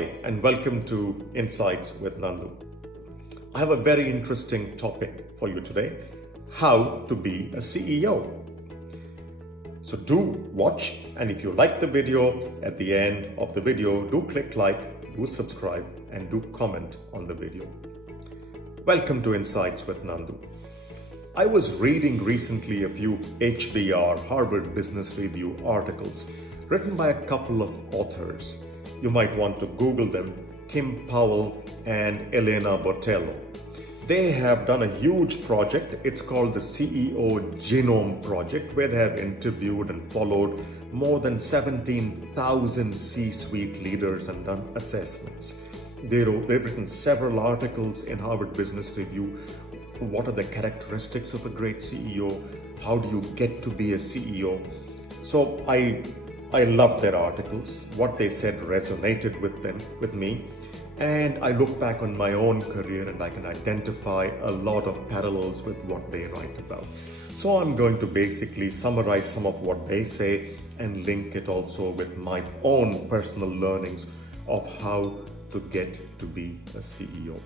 Hi, and welcome to Insights with Nandu. I have a very interesting topic for you today: how to be a CEO. So do watch, and if you like the video, at the end of the video, do click like, do subscribe, and do comment on the video. Welcome to Insights with Nandu. I was reading recently a few HBR, Harvard Business Review articles written by a couple of authors. You might want to Google them, Kim Powell and Elena Botelho. They have done a huge project. It's called the CEO Genome Project, where they have interviewed and followed more than 17,000 C-suite leaders and done assessments. They've written several articles in Harvard Business Review. What are the characteristics of a great CEO? How do you get to be a CEO? So I loved their articles. What they said resonated with me. And I look back on my own career and I can identify a lot of parallels with what they write about. So I'm going to basically summarize some of what they say and link it also with my own personal learnings of how to get to be a CEO.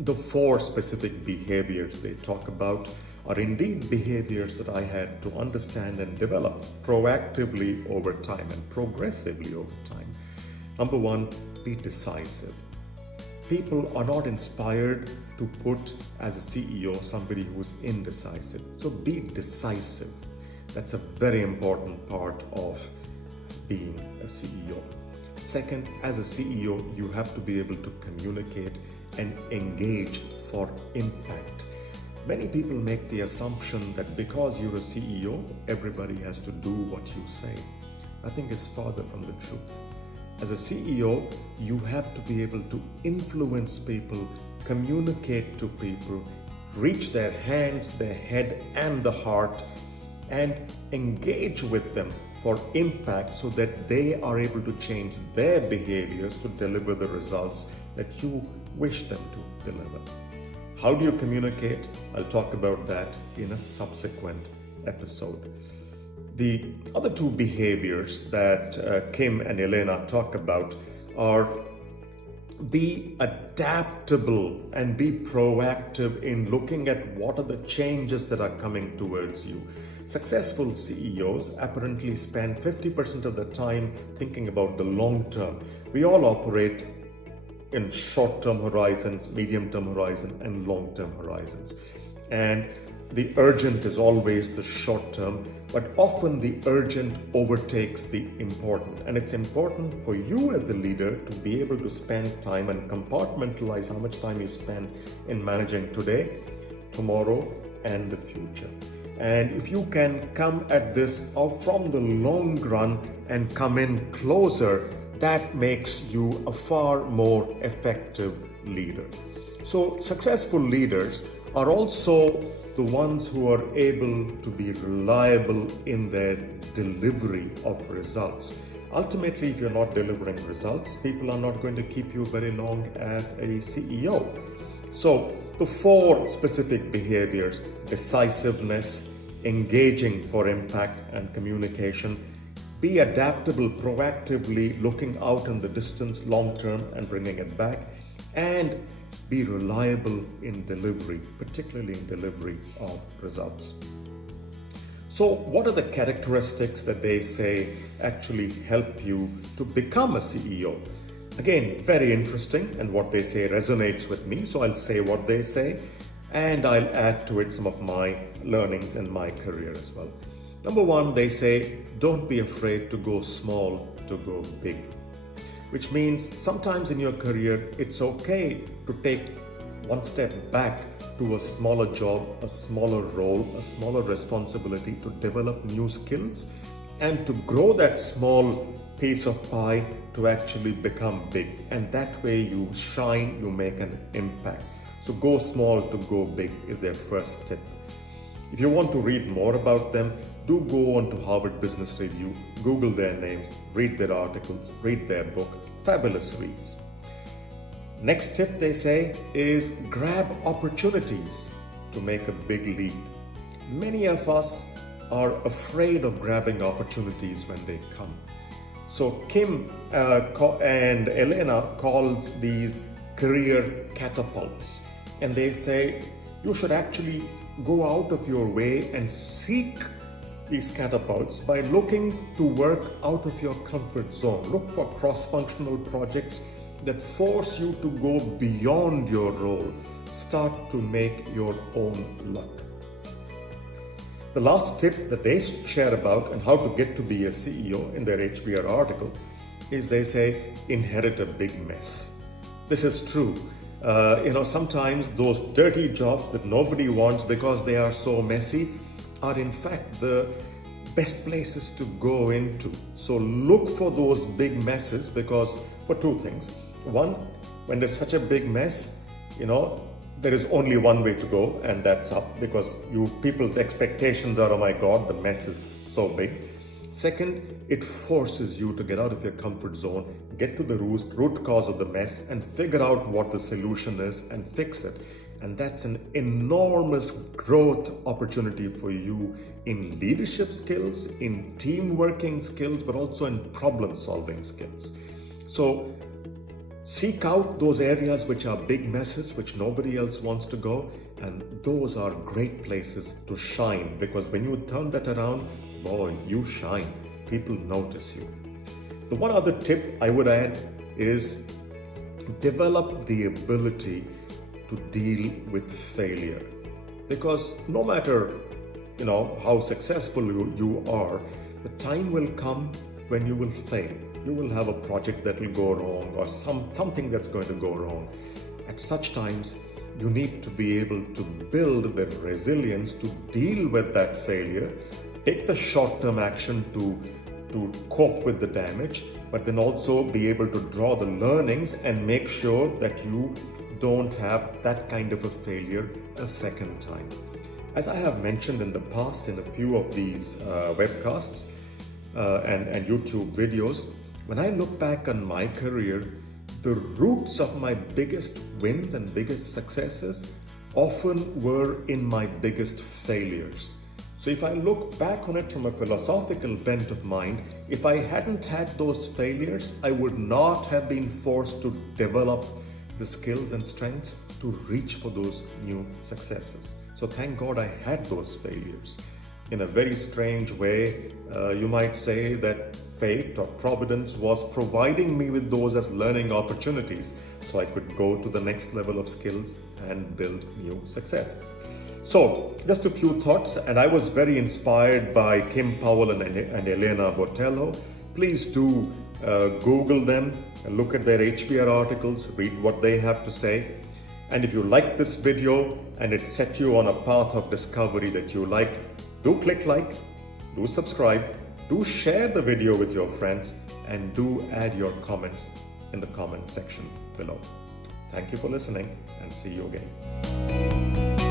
The 4 specific behaviors they talk about are indeed behaviors that I had to understand and develop proactively over time and progressively over time. Number 1, be decisive. People are not inspired to put as a CEO somebody who is indecisive. So be decisive. That's a very important part of being a CEO. Second, as a CEO, you have to be able to communicate and engage for impact. Many people make the assumption that because you're a CEO, everybody has to do what you say. Nothing is farther from the truth. As a CEO, you have to be able to influence people, communicate to people, reach their hands, their head, and the heart, and engage with them for impact so that they are able to change their behaviors to deliver the results that you wish them to deliver. How do you communicate? I'll talk about that in a subsequent episode. The other 2 behaviors that Kim and Elena talk about are be adaptable and be proactive in looking at what are the changes that are coming towards you. Successful CEOs apparently spend 50% of the time thinking about the long term. We all operate in short-term horizons, medium-term horizon, and long-term horizons. And the urgent is always the short-term, but often the urgent overtakes the important. And it's important for you as a leader to be able to spend time and compartmentalize how much time you spend in managing today, tomorrow, and the future. And if you can come at this from the long run and come in closer, that makes you a far more effective leader. So successful leaders are also the ones who are able to be reliable in their delivery of results. Ultimately, if you're not delivering results, people are not going to keep you very long as a CEO. So the 4 specific behaviors: decisiveness, engaging for impact and communication, be adaptable, proactively looking out in the distance, long term, and bringing it back, and be reliable in delivery, particularly in delivery of results. So what are the characteristics that they say actually help you to become a CEO? Again, very interesting, and what they say resonates with me, so I'll say what they say, and I'll add to it some of my learnings in my career as well. Number 1, they say, don't be afraid to go small to go big. Which means sometimes in your career, it's okay to take one step back to a smaller job, a smaller role, a smaller responsibility to develop new skills and to grow that small piece of pie to actually become big. And that way you shine, you make an impact. So go small to go big is their first tip. If you want to read more about them, do go on to Harvard Business Review, Google their names, read their articles, read their book. Fabulous reads. Next tip they say is grab opportunities to make a big leap. Many of us are afraid of grabbing opportunities when they come. So Kim and Elena calls these career catapults, and they say you should actually go out of your way and seek these catapults by looking to work out of your comfort zone. Look for cross-functional projects that force you to go beyond your role. Start to make your own luck. The last tip that they share about and how to get to be a CEO in their HBR article is they say, inherit a big mess. This is true. Sometimes those dirty jobs that nobody wants because they are so messy are in fact the best places to go into. So look for those big messes because for two things. One, when there's such a big mess, there is only one way to go, and that's up, because people's expectations are, oh my God, the mess is so big. Second, it forces you to get out of your comfort zone, get to the root cause of the mess, and figure out what the solution is and fix it. And that's an enormous growth opportunity for you in leadership skills, in team working skills, but also in problem solving skills. So seek out those areas which are big messes, which nobody else wants to go, and those are great places to shine, because when you turn that around, boy, you shine. People notice you. The one other tip I would add is develop the ability to deal with failure, because no matter how successful you are, the time will come when you will fail. You will have a project that will go wrong, or something that's going to go wrong. At such times, you need to be able to build the resilience to deal with that failure, take the short-term action to cope with the damage, but then also be able to draw the learnings and make sure that you don't have that kind of a failure a second time. As I have mentioned in the past in a few of these webcasts and YouTube videos, when I look back on my career, the roots of my biggest wins and biggest successes often were in my biggest failures. So if I look back on it from a philosophical bent of mind, if I hadn't had those failures, I would not have been forced to develop the skills and strengths to reach for those new successes. So thank God I had those failures. In a very strange way, you might say that fate or providence was providing me with those as learning opportunities so I could go to the next level of skills and build new successes. So just a few thoughts, and I was very inspired by Kim Powell and Elena Botelho. Please do Google them and look at their HBR articles, read what they have to say. And if you like this video and it set you on a path of discovery that you like, do click like, do subscribe, do share the video with your friends, and do add your comments in the comment section below. Thank you for listening, and see you again.